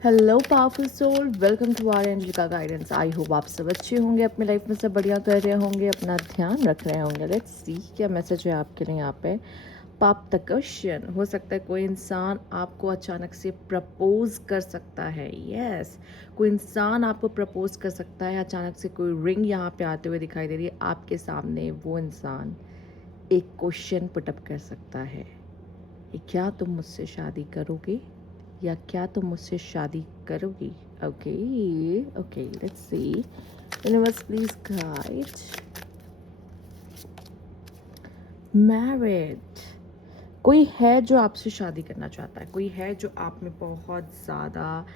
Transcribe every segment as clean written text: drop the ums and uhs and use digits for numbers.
Hello powerful soul, welcome to our angel का guidance. I hope आप सब अच्छे होंगे, अपनी लाइफ में सब बढ़िया कर रहे होंगे, अपना ध्यान रख रहे होंगे। लेट्स सी क्या मैसेज है आपके लिए यहाँ पे। पाप द क्वेश्चन हो सकता है कोई इंसान आपको अचानक से प्रपोज कर सकता है। यस, कोई इंसान आपको प्रपोज कर सकता है अचानक से। कोई रिंग यहाँ पे आते हुए दिखाई दे रही है आपके सामने। वो इंसान एक क्वेश्चन पुटअप कर सकता है कि क्या तुम मुझसे शादी करोगे या क्या तुम मुझसे शादी करोगी। Okay okay, let's see. Universe please guide. Married, कोई है जो आपसे शादी करना चाहता है, कोई है जो आप में बहुत ज़्यादा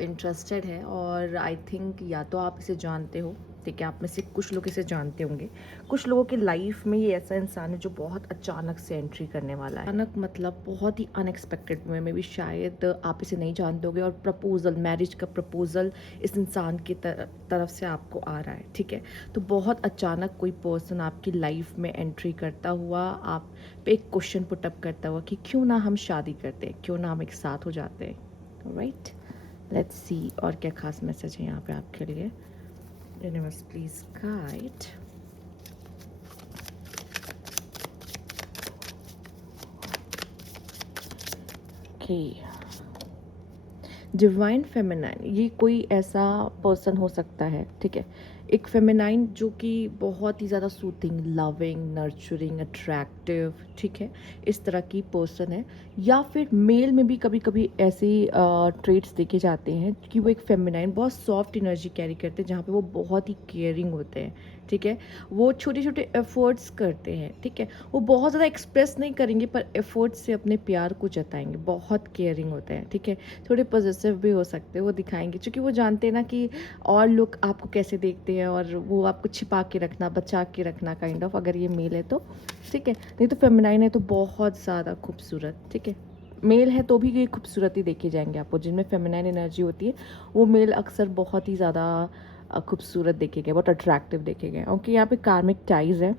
इंटरेस्टेड है। और आई थिंक या तो आप इसे जानते हो, ठीक है, आप में से कुछ लोग इसे जानते होंगे। कुछ लोगों की लाइफ में ये ऐसा इंसान है जो बहुत अचानक से एंट्री करने वाला है। अचानक मतलब बहुत ही अनएक्सपेक्टेड वे में भी शायद आप इसे नहीं जानते होंगे। और प्रपोजल, मैरिज का प्रपोजल इस इंसान की तरफ से आपको आ रहा है, ठीक है। तो बहुत अचानक कोई पर्सन आपकी लाइफ में एंट्री करता हुआ आप पे एक क्वेश्चन पुटअप करता हुआ कि क्यों ना हम शादी करते हैं, क्यों ना हम एक साथ हो जाते हैं। राइट, लेट्स सी और क्या खास मैसेज है यहाँ पे आपके लिए। Universe please guide. Okay, divine feminine, ये कोई ऐसा पर्सन हो सकता है, ठीक है। एक फेमिनाइन जो कि बहुत ही ज़्यादा सूथिंग, लविंग, नर्चरिंग, अट्रैक्टिव, ठीक है, इस तरह की पर्सन है। या फिर मेल में भी कभी कभी ऐसे ट्रेट्स देखे जाते हैं कि वो एक फेमिनाइन बहुत सॉफ्ट एनर्जी कैरी करते हैं, जहाँ पे वो बहुत ही केयरिंग होते हैं, ठीक है। वो छोटे छोटे एफर्ट्स करते हैं, ठीक है। वो बहुत ज़्यादा एक्सप्रेस नहीं करेंगे पर एफर्ट्स से अपने प्यार को जताएंगे। बहुत केयरिंग होते हैं, ठीक है। थोड़े पॉजिटिव भी हो सकते हैं, वो दिखाएंगे क्योंकि वो जानते हैं ना कि और लोग आपको कैसे देखते हैं, और वो आपको छिपा के रखना, बचा के रखना काइंड ऑफ, अगर ये मेल है तो, ठीक है। नहीं तो फेमिनाइन है तो बहुत ज़्यादा खूबसूरत, ठीक है। मेल है तो भी ये खूबसूरत ही देखे जाएंगे आपको। जिनमें फेमिनाइन एनर्जी होती है वो मेल अक्सर बहुत ही ज़्यादा खूबसूरत देखे गए, बहुत अट्रैक्टिव देखे गए। ओके, यहाँ पे कार्मिक टाइज है,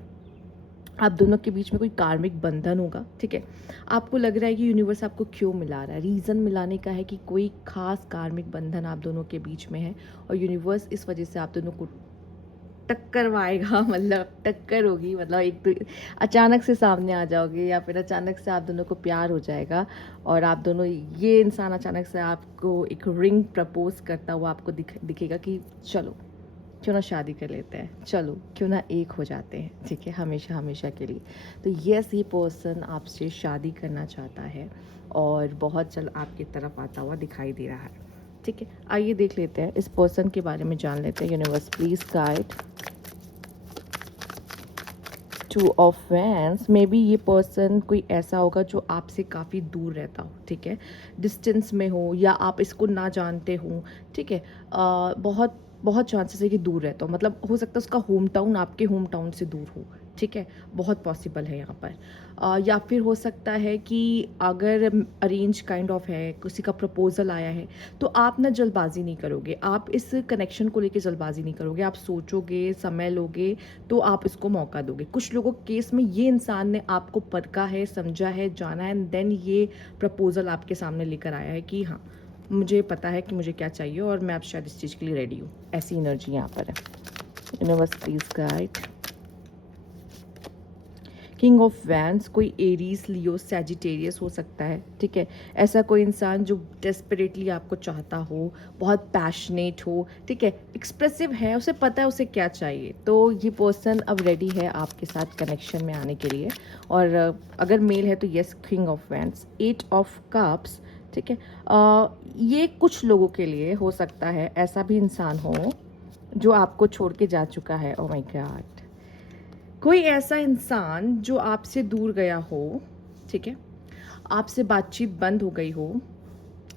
आप दोनों के बीच में कोई कार्मिक बंधन होगा, ठीक है। आपको लग रहा है कि यूनिवर्स आपको क्यों मिला रहा है। रीज़न मिलाने का है कि कोई खास कार्मिक बंधन आप दोनों के बीच में है और यूनिवर्स इस वजह से आप दोनों को टक्करवाएगा। मतलब टक्कर होगी, मतलब एक तो अचानक से सामने आ जाओगे या फिर अचानक से आप दोनों को प्यार हो जाएगा। और आप दोनों, ये इंसान अचानक से आपको एक रिंग प्रपोज करता हुआ आपको दिखेगा कि चलो क्यों ना शादी कर लेते हैं, चलो क्यों ना एक हो जाते हैं, ठीक है, हमेशा हमेशा के लिए। तो यस, ये पर्सन आपसे शादी करना चाहता है और बहुत जल्द आपकी तरफ आता हुआ दिखाई दे रहा है, ठीक है। आइए देख लेते हैं, इस पर्सन के बारे में जान लेते हैं। Universe please guide. Two of wands, may be ये पर्सन कोई ऐसा होगा जो आपसे काफ़ी दूर रहता हो, ठीक है, डिस्टेंस में हो या आप इसको ना जानते हो, ठीक है। बहुत बहुत चांसेस है कि दूर रहता हो, मतलब हो सकता है उसका होम टाउन आपके होम टाउन से दूर हो, ठीक है, बहुत पॉसिबल है यहाँ पर। या फिर हो सकता है कि अगर अरेंज काइंड ऑफ है, किसी का प्रपोजल आया है तो आप ना जल्दबाजी नहीं करोगे, आप इस कनेक्शन को लेके जल्दबाजी नहीं करोगे, आप सोचोगे, समय लोगे, तो आप इसको मौका दोगे। कुछ लोगों के केस में ये इंसान ने आपको परखा है, समझा है, जाना है, एंड देन ये प्रपोजल आपके सामने लेकर आया है कि हाँ, मुझे पता है कि मुझे क्या चाहिए और मैं अब शायद इस चीज़ के लिए रेडी हूँ। ऐसी एनर्जी यहाँ पर है। Universe please guide. King of wands, कोई एरीज, लियो, सैजिटेरियस हो सकता है, ठीक है। ऐसा कोई इंसान जो डेस्परेटली आपको चाहता हो, बहुत पैशनेट हो, ठीक है, एक्सप्रेसिव है, उसे पता है उसे क्या चाहिए। तो ये पर्सन अब रेडी है आपके साथ कनेक्शन में आने के लिए। और अगर मेल है तो yes, king of wands. 8 of cups, ठीक है। ये कुछ लोगों के लिए हो सकता है ऐसा भी इंसान हो जो आपको छोड़ के जा चुका है। ओ माय गॉड, कोई ऐसा इंसान जो आपसे दूर गया हो, ठीक है, आपसे बातचीत बंद हो गई हो,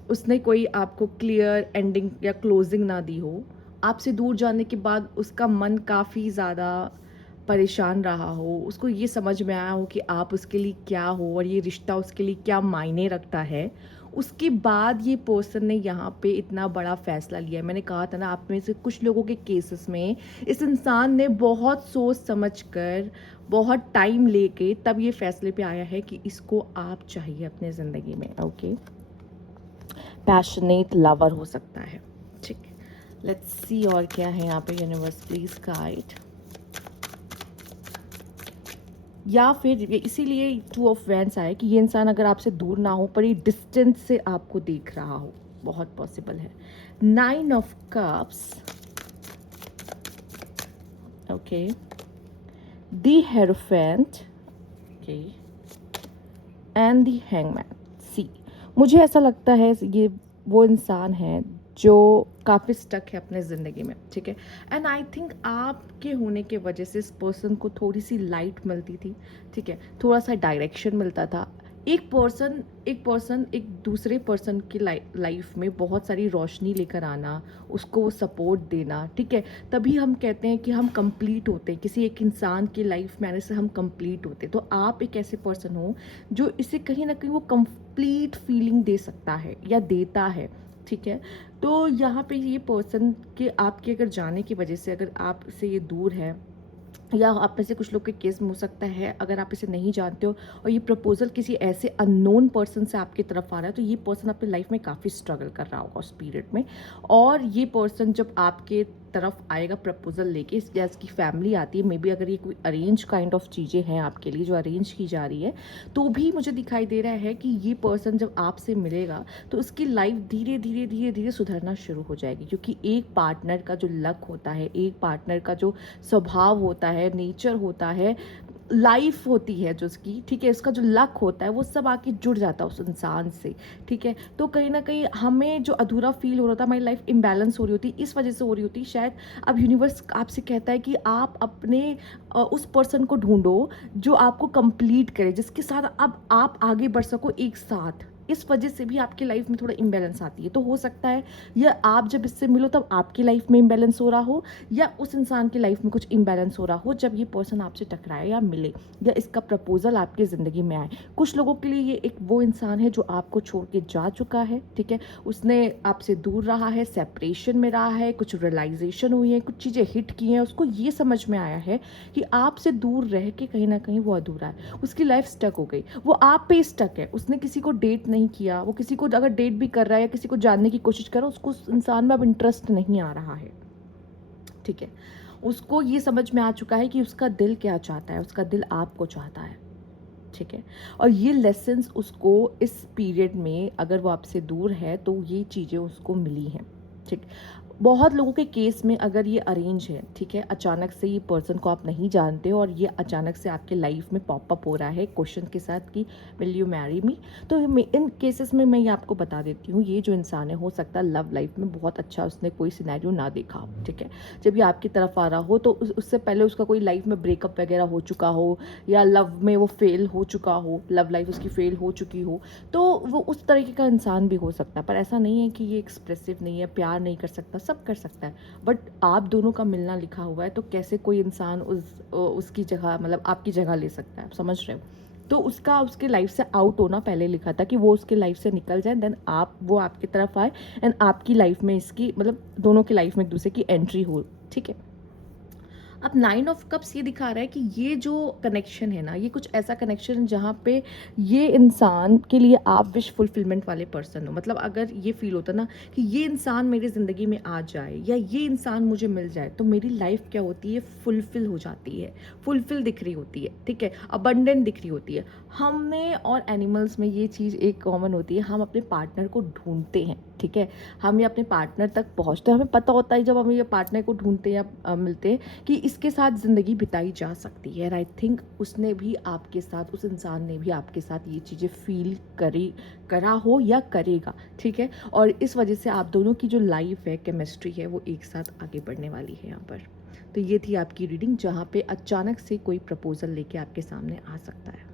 उसने कोई आपको क्लियर एंडिंग या क्लोजिंग ना दी हो, आपसे दूर जाने के बाद उसका मन काफ़ी ज़्यादा परेशान रहा हो, उसको ये समझ में आया हो कि आप उसके लिए क्या हो और ये रिश्ता उसके लिए क्या मायने रखता है। उसके बाद ये पर्सन ने यहाँ पे इतना बड़ा फ़ैसला लिया है। मैंने कहा था ना, आप में से कुछ लोगों के केसेस में इस इंसान ने बहुत सोच समझ कर, बहुत टाइम लेके तब ये फैसले पे आया है कि इसको आप चाहिए अपने ज़िंदगी में। ओके, पैशनेट लवर हो सकता है, ठीक है। लेट्स सी और क्या है यहाँ पे, यूनिवर्स प्लीज गाइड। या फिर इसीलिए 2 ऑफ वैंड्स आए कि ये इंसान अगर आपसे दूर ना हो पर ये डिस्टेंस से आपको देख रहा हो, बहुत पॉसिबल है। 9 of cups, okay, the hierophant, okay, and the hangman. See, मुझे ऐसा लगता है ये वो इंसान है जो काफ़ी स्टक है अपने ज़िंदगी में, ठीक है। एंड आई थिंक आपके होने के वजह से इस पर्सन को थोड़ी सी लाइट मिलती थी, ठीक है, थोड़ा सा डायरेक्शन मिलता था। एक पर्सन एक दूसरे पर्सन की लाइफ में बहुत सारी रोशनी लेकर आना, उसको सपोर्ट देना, ठीक है, तभी हम कहते हैं कि हम कंप्लीट होते हैं। किसी एक इंसान की लाइफ में आने से हम कंप्लीट होते हैं। तो आप एक ऐसे पर्सन हो जो इसे कहीं ना कहीं वो कंप्लीट फीलिंग दे सकता है या देता है, ठीक है। तो यहाँ पे ये पर्सन के आपके अगर जाने की वजह से अगर आपसे ये दूर है, या आप में से कुछ लोग के केस में हो सकता है अगर आप इसे नहीं जानते हो और ये प्रपोजल किसी ऐसे अननोन पर्सन से आपकी तरफ आ रहा है, तो ये पर्सन अपनी लाइफ में काफ़ी स्ट्रगल कर रहा होगा उस पीरियड में। और ये पर्सन जब आपके तरफ आएगा प्रपोजल लेके, या इसकी फैमिली आती है, मे बी अगर ये कोई अरेंज काइंड ऑफ चीज़ें हैं आपके लिए जो अरेंज की जा रही है, तो भी मुझे दिखाई दे रहा है कि ये पर्सन जब आपसे मिलेगा तो उसकी लाइफ धीरे धीरे धीरे धीरे सुधरना शुरू हो जाएगी। क्योंकि एक पार्टनर का जो लक होता है, एक पार्टनर का जो स्वभाव होता है, नेचर होता है, लाइफ होती है जो उसकी, ठीक है, इसका जो लक होता है वो सब आके जुड़ जाता है उस इंसान से, ठीक है। तो कहीं ना कहीं हमें जो अधूरा फील हो रहा था, हमारी लाइफ इम्बैलेंस हो रही होती, इस वजह से हो रही होती शायद। अब यूनिवर्स आपसे कहता है कि आप अपने उस पर्सन को ढूंढो जो आपको कंप्लीट करे, जिसके साथ अब आप आगे बढ़ सको एक साथ। इस वजह से भी आपकी लाइफ में थोड़ा इम्बैलेंस आती है। तो हो सकता है या आप जब इससे मिलो तब आपकी लाइफ में इम्बैलेंस हो रहा हो, या उस इंसान की लाइफ में कुछ इम्बैलेंस हो रहा हो जब ये पर्सन आपसे टकराए या मिले, या इसका प्रपोजल आपकी ज़िंदगी में आए। कुछ लोगों के लिए ये एक वो इंसान है जो आपको छोड़ के जा चुका है, ठीक है, उसने आपसे दूर रहा है, सेपरेशन में रहा है, कुछ रियलाइजेशन हुई है, कुछ चीज़ें हिट की हैं, उसको ये समझ में आया है कि आपसे दूर रह के कहीं ना कहीं वो अधूरा है, उसकी लाइफ स्टक हो गई, वो आप पे स्टक है। उसने किसी को डेट नहीं किया, वो किसी को अगर डेट भी कर रहा है या किसी को जानने की कोशिश कर रहा है, उसको उस इंसान में अब इंटरेस्ट नहीं आ रहा है, ठीक है। उसको ये समझ में आ चुका है कि उसका दिल क्या चाहता है, उसका दिल आपको चाहता है, ठीक है। और ये लेसन्स उसको इस पीरियड में, अगर वो आपसे दूर है तो ये चीज़ें उसको मिली हैं, ठीक। बहुत लोगों के केस में अगर ये अरेंज है, ठीक है, अचानक से ये पर्सन को आप नहीं जानते हो और ये अचानक से आपके लाइफ में पॉपअप हो रहा है क्वेश्चन के साथ कि विल यू मैरी मी, तो इन केसेस में मैं ये आपको बता देती हूँ, ये जो इंसान है हो सकता है लव लाइफ में बहुत अच्छा उसने कोई सिनेरियो ना देखा हो, ठीक है। जब ये आपकी तरफ आ रहा हो तो उससे पहले उसका कोई लाइफ में ब्रेकअप वगैरह हो चुका हो, या लव में वो फेल हो चुका हो, लव लाइफ उसकी फेल हो चुकी हो, तो वो उस तरीके का इंसान भी हो सकता है। पर ऐसा नहीं है कि ये एक्सप्रेसिव नहीं है, प्यार नहीं कर सकता, सब कर सकता है। बट आप दोनों का मिलना लिखा हुआ है, तो कैसे कोई इंसान उसकी जगह, मतलब आपकी जगह ले सकता है, आप समझ रहे हो। तो उसका उसके लाइफ से आउट होना पहले लिखा था कि वो उसके लाइफ से निकल जाए, देन वो आपकी तरफ आए एंड आपकी लाइफ में इसकी, मतलब दोनों की लाइफ में एक दूसरे की एंट्री हो, ठीक है। अब 9 ऑफ कप्स ये दिखा रहा है कि ये जो कनेक्शन है ना, ये कुछ ऐसा कनेक्शन जहाँ पे ये इंसान के लिए आप विश फुलफिलमेंट वाले पर्सन हो। मतलब अगर ये फील होता ना कि ये इंसान मेरी ज़िंदगी में आ जाए या ये इंसान मुझे मिल जाए, तो मेरी लाइफ क्या होती है, फुलफिल हो जाती है, फुलफिल दिख रही होती है, ठीक है, अबंडेंट दिख रही होती है। हमें और एनिमल्स में ये चीज़ एक कॉमन होती है, हम अपने पार्टनर को ढूंढते हैं, ठीक है, हम ये अपने पार्टनर तक पहुँचते हैं। हमें पता होता है जब हम ये पार्टनर को ढूंढते हैं या मिलते हैं कि इसके साथ ज़िंदगी बिताई जा सकती है। आई थिंक उसने भी आपके साथ, उस इंसान ने भी आपके साथ ये चीज़ें फील करा हो या करेगा, ठीक है। और इस वजह से आप दोनों की जो लाइफ है, केमिस्ट्री है, वो एक साथ आगे बढ़ने वाली है यहाँ पर। तो ये थी आपकी रीडिंग जहाँ पे अचानक से कोई प्रपोजल लेके आपके सामने आ सकता है।